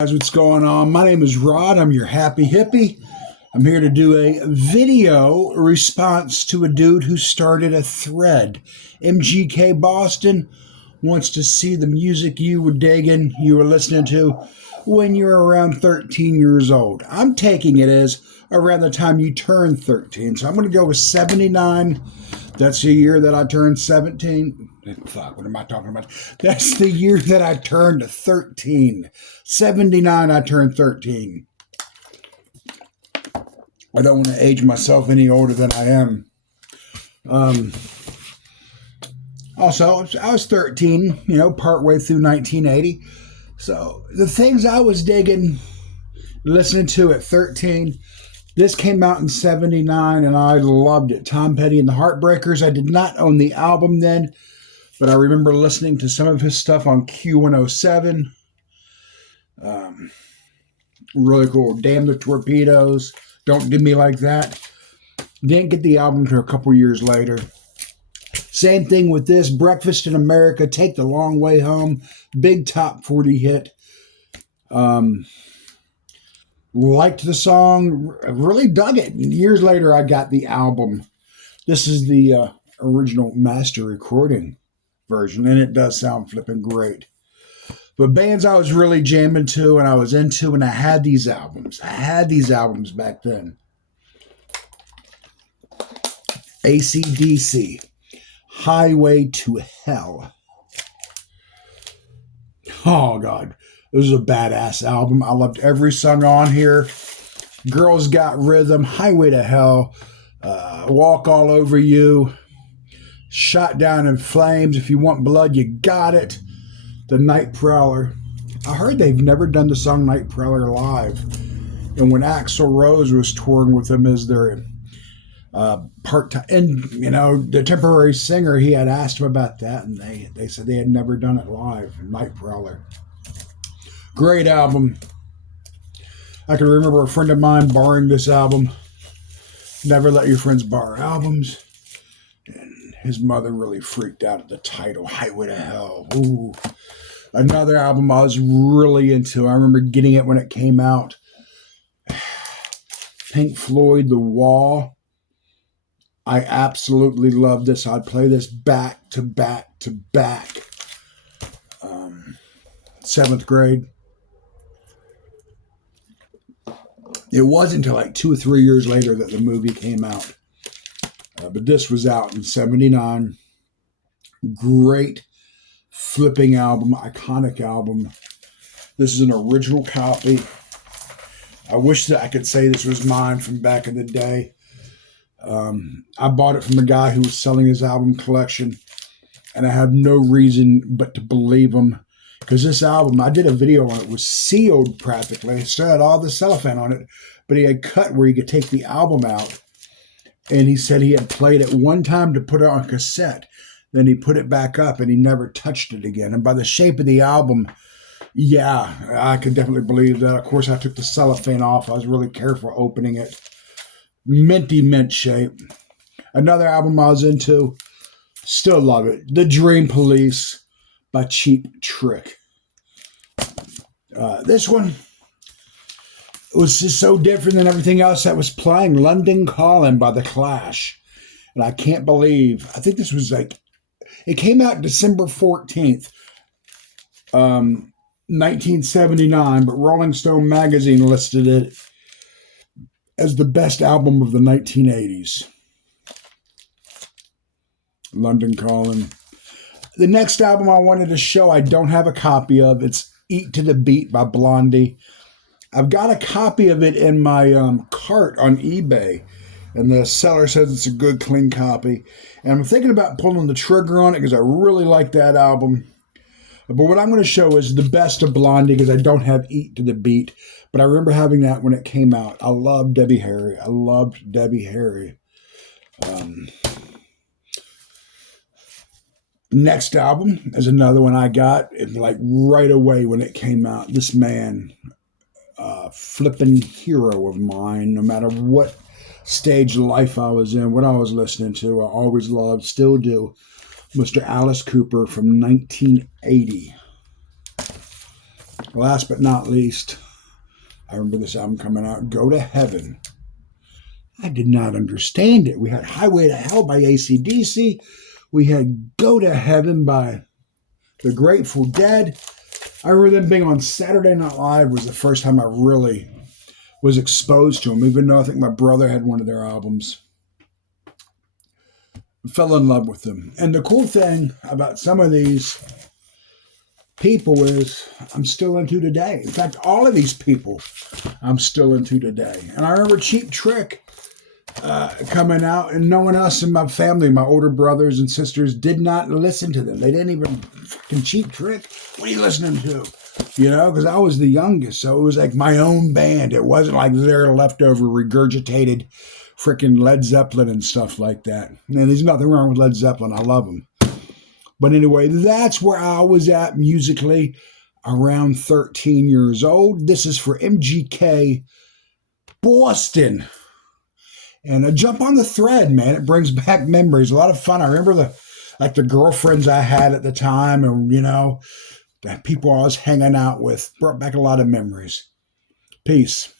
Guys, what's going on? My name is Rod. I'm your happy hippie. I'm here to do a video response to a dude who started a thread. MGK Boston wants to see the music you were digging, you were listening to when you were around 13 years old. I'm taking it as around the time you turned 13. So I'm going to go with 79. That's the year that I turned 17. Fuck, what am I talking about? That's the year that I turned 13. 79, I turned 13. I don't want to age myself any older than I am. Also, I was 13, partway through 1980. So the things I was digging, listening to at 13, this came out in 79 and I loved it. Tom Petty and the Heartbreakers. I did not own the album then, but I remember listening to some of his stuff on Q107. Really cool. Damn the Torpedoes. Don't Do Me Like That. Didn't get the album until a couple years later. Same thing with this. Breakfast in America, Take the Long Way Home. Big top 40 hit. Liked the song. Really dug it. And years later, I got the album. This is the original master recording version, and it does sound flipping great. But bands I was really jamming to and I was into, and I had these albums. I had these albums back then. AC/DC, Highway to Hell. Oh, God. This is a badass album. I loved every song on here. Girls Got Rhythm, Highway to Hell, Walk All Over You, Shot Down in Flames, If You Want Blood, You Got It. The Night Prowler. I heard they've never done the song Night Prowler live. And when Axl Rose was touring with them as their part-time, and the temporary singer, he had asked him about that, and they said they had never done it live. Night Prowler. Great album. I can remember a friend of mine borrowing this album. Never let your friends borrow albums. And his mother really freaked out at the title, Highway to Hell. Ooh. Another album I was really into. I remember getting it when it came out. Pink Floyd, The Wall. I absolutely love this. I'd play this back to back to back. Seventh grade. It wasn't until like 2 or 3 years later that the movie came out. But this was out in 79. Great flipping album, iconic album. This is an original copy. I wish that I could say this was mine from back in the day. I bought it from a guy who was selling his album collection, and I have no reason but to believe him, because this album, I did a video on it, was sealed practically. It still had all the cellophane on it, but he had cut where you could take the album out, and he said he had played it one time to put it on cassette. Then he put it back up and he never touched it again. And by the shape of the album, yeah, I could definitely believe that. Of course, I took the cellophane off. I was really careful opening it. Minty mint shape. Another album I was into, still love it. The Dream Police by Cheap Trick. This one was just so different than everything else that was playing. London Calling by The Clash. And I can't believe, I think this was it came out December 14th, 1979, but Rolling Stone magazine listed it as the best album of the 1980s. London Calling. The next album I wanted to show, I don't have a copy of. It's Eat to the Beat by Blondie. I've got a copy of it in my cart on eBay. And the seller says it's a good, clean copy. And I'm thinking about pulling the trigger on it because I really like that album. But what I'm going to show is the best of Blondie, because I don't have Eat to the Beat. But I remember having that when it came out. I love Debbie Harry. I loved Debbie Harry. Next album is another one I got right away when it came out. This man, flipping hero of mine, no matter what stage of life I was in, what I was listening to, I always loved, still do, Mr. Alice Cooper from 1980. Last but not least, I remember this album coming out, Go to Heaven. I did not understand it. We had Highway to Hell by AC/DC. We had Go to Heaven by the Grateful Dead. I remember them being on Saturday Night Live was the first time I really was exposed to them, even though I think my brother had one of their albums. Fell in love with them. And the cool thing about some of these people is I'm still into today. In fact, all of these people I'm still into today. And I remember Cheap Trick coming out, and no one else in my family, my older brothers and sisters, did not listen to them. They didn't even fucking Cheap Trick. What are you listening to? You know, because I was the youngest, so it was like my own band. It wasn't like their leftover regurgitated freaking Led Zeppelin and stuff like that. And there's nothing wrong with Led Zeppelin. I love them. But anyway, that's where I was at musically around 13 years old. This is for MGK Boston. And jump on the thread, man. It brings back memories. A lot of fun. I remember the girlfriends I had at the time, and the people I was hanging out with. Brought back a lot of memories. Peace.